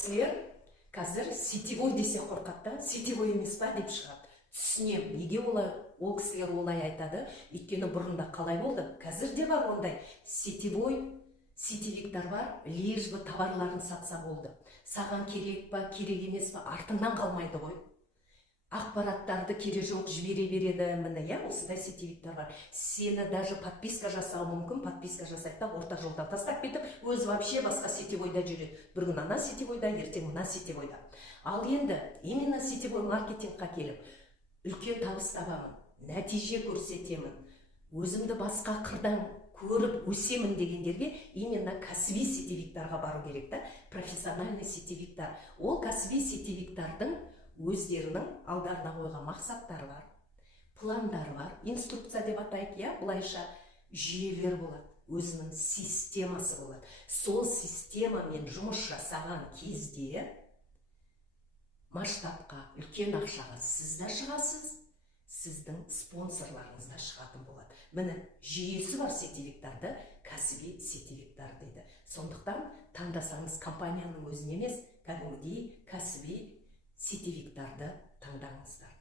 Сіздер қазір сетевой десе қорқады да, сетевой емес па деп шығады. Түсінем, неге ол кісілер олай айтады? Өйткені бұрында қалай болды? Қазір де бар ондай сетевой, сетевиктар бар, лишь бы товарларын сатса болды. Саған керек па, керек емес па, артыңнан қалмайды ғой. Ақпараттарды керек жоқ жібере береді. Міне, осындай сетевиктар бар. Сені даже подписка жасау мүмкін, подписка жасайды да орта жолда тастап кетіп, өз вообще басқа сетевойда жүреді. Бір күн ана сетевойда, ертең мына сетевойда. Ал енді именно сетевой маркетингқа келіп, үлкен табыс табамын, нәтиже көрсетемін, өзімді басқа қырдан көріп өсемін дегендерге именно кәсіби сетевиктарға бару керек та. Профессиональный сетевиктар. Ол кәсіби сетевиктардың өздерінің алдарына қойған мақсаттары бар, пландары бар, инструкция деп атайық, былайша жүйелер болады, өзінің системасы болады. Сол системамен жұмыс жасаған кезде масштабқа, үлкен ақшаға сіз де шығасыз, сіздің спонсорларыңыз да шығатын болады. Міне, жүйесі бар сетевиктарды кәсіби сетевиктар дейді. Сондықтан таңдасаңыз компанияның өзін емес, кәдімгідей кәсіби сетевиктарды таңдаңыздар.